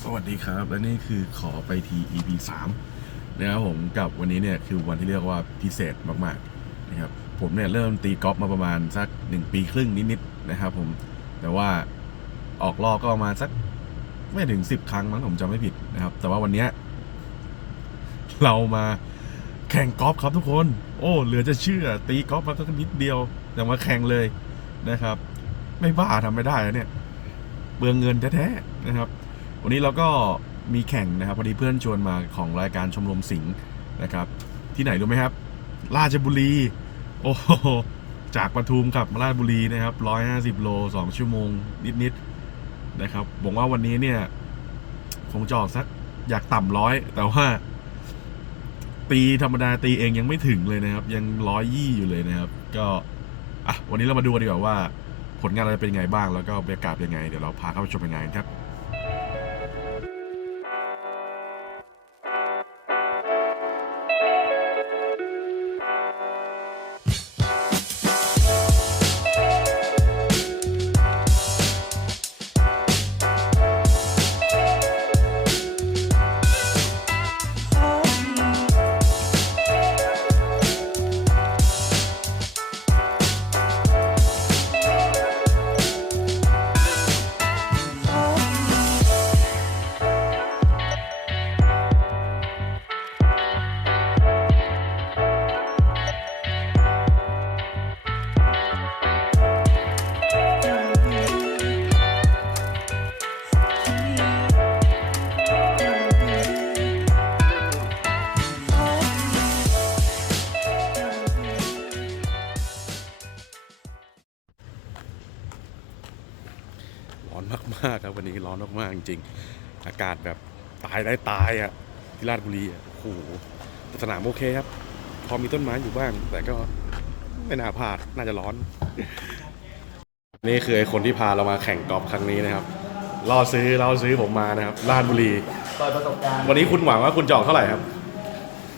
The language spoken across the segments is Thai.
สวัสดีครับ และนี่คือขอไปที EP 3นะครับผมกับวันนี้เนี่ยคือวันที่เรียกว่าพิเศษมากๆนะครับผมเนี่ยเริ่มตีกอล์ฟมาประมาณสัก 1 ปีครึ่งนิดๆนะครับผมแต่ว่าออกรอบก็ประมาณสักไม่ถึง 10 ครั้งมั้งผมจำไม่ผิดนะครับ แต่ว่าวันเนี้ยเรามาแข่งกอล์ฟครับทุกคน โอ้เหลือจะเชื่อ ตีกอล์ฟมาก็นิดเดียวแต่มาแข่งเลยนะครับ ไม่บ้าทำไม่ได้เนี่ยเบืองเงินแท้ๆนะครับ วันนี้เราก็มีแข่งนะครับพอดีเพื่อนชวนมาของรายการชมรมสิงห์นะครับ ที่ไหนรู้ไหมครับ ราชบุรี โอ้โหจากปทุมขับมาราชบุรีนะครับร้อยห้าสิบโลสองชั่วโมงนิดๆนะครับบอกว่าวันนี้เนี่ยคงจะออกสักอยากต่ำร้อยแต่ว่า ตีธรรมดาตีเองยังไม่ถึงเลยนะครับ ยังร้อยยี่อยู่เลยนะครับ ก็อะวันนี้เรามาดูกันดีกว่าว่า ผลงานเราจะเป็นยังไงบ้างแล้วก็บรรยากาศเป็นยังไง เดี๋ยวเราพาเข้าไปชมงานกันครับากๆครับวันนี้ร้อนมากๆจริงๆอากาศแบบตายได้ตายอะที่ราชบุรีอะโอ้โหแต่สนามโอเคครับ พอมีต้นไม้อยู่บ้าง แต่ก็ไม่น่าพลาดน่าจะร้อน นี่คือไอ้คนที่พาเรามาแข่งกอล์ฟครั้งนี้นะครับล่อซื้อเราซื้อผมมานะครับราชบุรี เปิดประสบการณ์วันนี้คุณหวังว่าคุณจะออกเท่าไหร่ครับ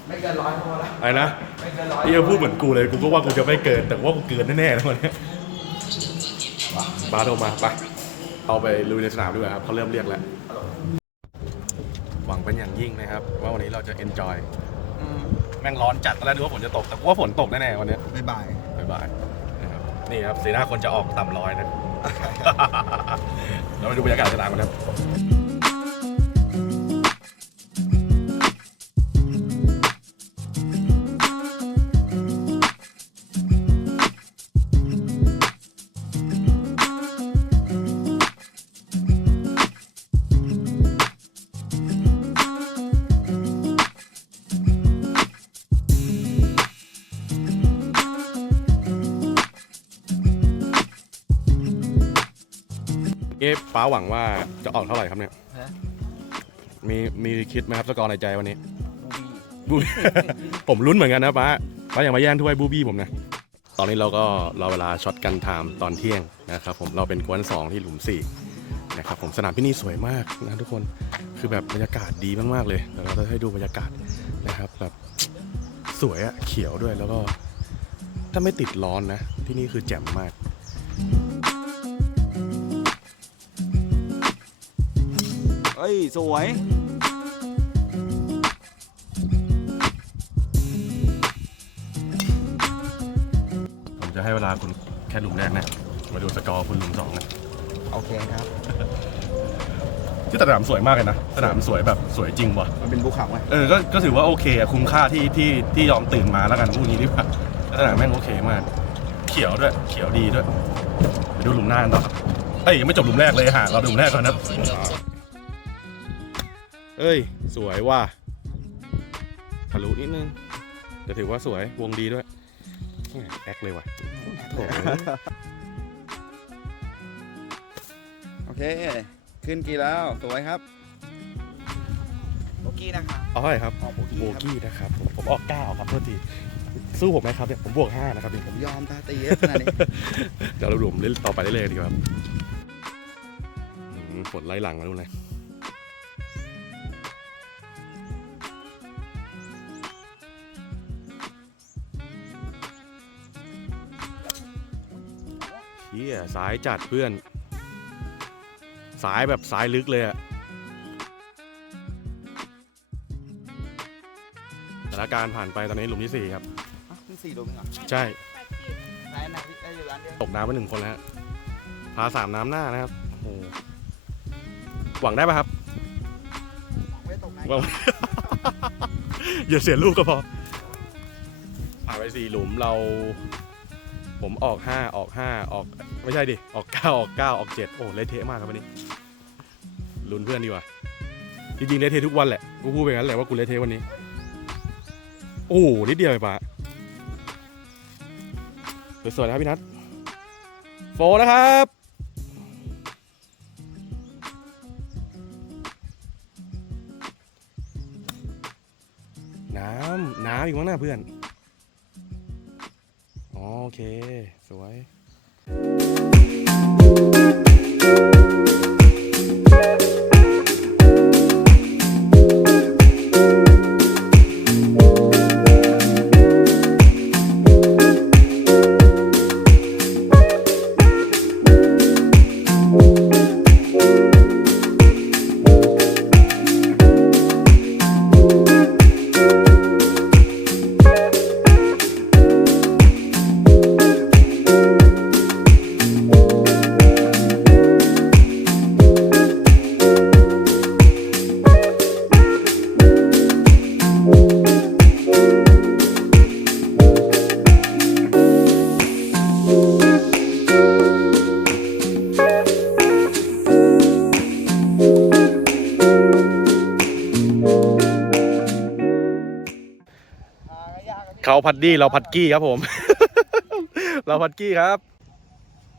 ไม่เกินร้อยพอละอะไรนะไม่เกินร้อยนี่จะพูดเหมือนกูเลยกูก็ว่ากูจะไม่เกิน แต่ว่ากูเกินแน่ๆแล้ววันนี้บาสโทรมาไป เอาไปลุยในสนามด้วยครับเขาเริ่มเรียกแล้ว หวังเป็นอย่างยิ่งนะครับ ว่าวันนี้เราจะ enjoy อืมแม่งร้อนจัดตอนแรกนึกว่าฝนจะตก แต่กูว่าฝนตกแน่ๆวันนี้บ๊ายบาย บ๊ายบายนะครับนี่ครับสีหน้าคนจะออกต่ำร้อยนะ เราไปดูบรรยากาศสนามกันครับ เอ๊ะป้าหวังว่าจะออกเท่าไหร่ครับเนี่ย ฮะมีมีคิดไหมครับสกอร์ในใจวันนี้ บูบี้บูผมลุ้นเหมือนกันนะป้าป้าอย่ามาแย่งถ้วยบูบี้ผมนะ ตอนนี้เราก็รอเวลาช็อตกันไทม์ตอนเที่ยงนะครับผมเราเป็นกวนสองที่หลุมสี่นะครับผมสนามที่นี่สวยมากนะทุกคนคือแบบบรรยากาศดีมากๆเลยเดี๋ยวเราจะให้ดูบรรยากาศนะครับแบบสวยอะเขียวด้วยแล้วก็ ถ้าไม่ติดร้อนนะ ที่นี่คือแจ่มมาก เฮ้ย สวย ผมจะให้เวลาคุณแค่หลุมแรกนะ มาดูสกอร์คุณหลุมสองนะโอเคครับ ที่สนามสวยมากเลยนะ สนามสวยแบบสวยจริงว่ะ มันเป็นภูเขาไงเออก็ก็ถือว่าโอเคอะคุ้มค่าที่ที่ที่ยอมตื่นมาแล้วกันพูดงี้ดีกว่าสนามแม่งโอเคมาก เขียวด้วย เขียวดีด้วย ไปดูหลุมหน้ากันต่อครับเอ้ยยังไม่จบหลุมแรกเลยห่างเราดูหลุมแรกก่อนนะ เอ้ย สวยว่ะทะลุนิดนึงแต่ถือว่าสวยวงดีด้วยแหม่แอคเลยว่ะโถ่โอเค ขึ้นกี่แล้ว สวยครับโบกี้นะครับเอาเท่าไหร่ครับออกโบกี้โบครับกี้นะครับผมผมออกเก้าครับโทษทีสู้ผมไหมครับเนี่ยผมบวกห้านะครับเนี่ยผมยอมตาตีขนาดนี้เดี๋ยวเราหลุมเล่นต่อไปเรื่อยๆดีกว่าครับอืมฝนไล่หลังมาดูเลย เฮียสายจัดเพื่อน สายแบบสายลึกเลยอะสถานการณ์ผ่านไปตอนนี้หลุมที่ 4 ครับ ขึ้นสี่โดมเอเหรอใช่นไหนพี่ไใช่ตกน้ำไปหนึ่งคนแล้วพาสามน้ำหน้านะครับโอ้โหหวังได้ไหมครับหไม่ได้ตกไหนว่อย่าเสียลูกก็พอผ่านไปสี่หลุมเรา ผมออกห้าออกห้าออก ไม่ใช่ดิ ออกเก้าออกเก้าออกเจ็ดโอ้เละเทะมากครับวันนี้ลุ้นเพื่อนดีกว่า จริงๆเละเทะทุกวันแหละ กูพูดไปงั้นแหละว่ากูเละเทะวันนี้ โอ้โนิดเดียวไปปะสวยๆนะครับพี่นัทโฟนะครับน้ำน้ำอีกมั้งนะเพื่อน เค สวย พัดดี้เราพัดกี้ครับผม เราพัดกี้ครับ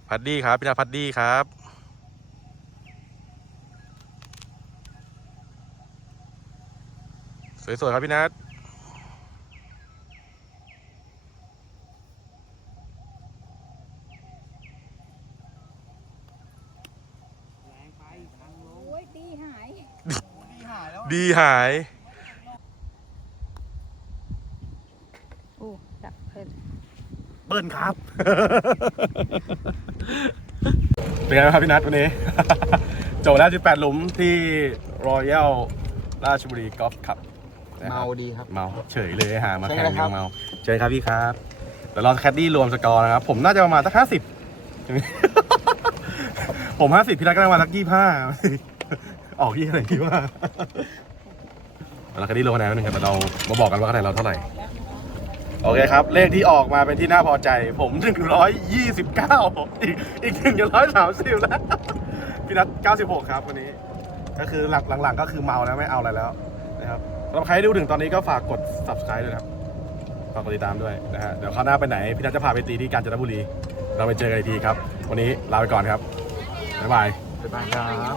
พัดดี้ครับพี่นาพัดดี้ครับสวยๆครับพี่นัทโอ้ยตีหายพี่หายแล้วดีหาย โอ้ดับเพลิน เบิ้ลครับ เป็นไงบ้างครับพี่นัทวันนี้ จบแล้ว18หลุมที่รอยัลราชบุรีกอล์ฟคลับนะครับเมาดีครับ เมาเฉยเลยหามาใช่แข่งครับยังเมาเชิญครับพี่ครับเดี๋ยวเราแคดดี้รวมสกอร์นะครับ ผมน่าจะประมาณสักห้าสิบผมห้าสิบพี่นัทก็ประมาณสักยี่ห้าออกยี่อะไรพี่ว่าเราแคดดี้รวมคะแนนไว้หนึ่งครับเดี๋ยวเรามาบอกกันว่าคะแนนเราเท่าไหร่ โอเคครับ เลขที่ออกมาเป็นที่น่าพอใจ ผมหนึ่งร้อยยี่สิบเก้าอีกอีกหนึ่งร้อยสามสิบแล้วพี่นัทเก้าสิบหกครับวันนี้ ก็คือหลังหลังๆ ก็คือเมาแล้วไม่เอาอะไรแล้วนะครับสำหรับใครที่ดูถึงตอนนี้ก็ฝากกด subscribe ด้วยครับฝากกดติดตามด้วยนะฮะเดี๋ยวคราวหน้าไปไหน พี่นัทจะพาไปตีที่กาญจนบุรี เราไปเจอกันอีกทีครับ วันนี้ลาไปก่อนครับบ๊ายบายบ๊ายบายครับ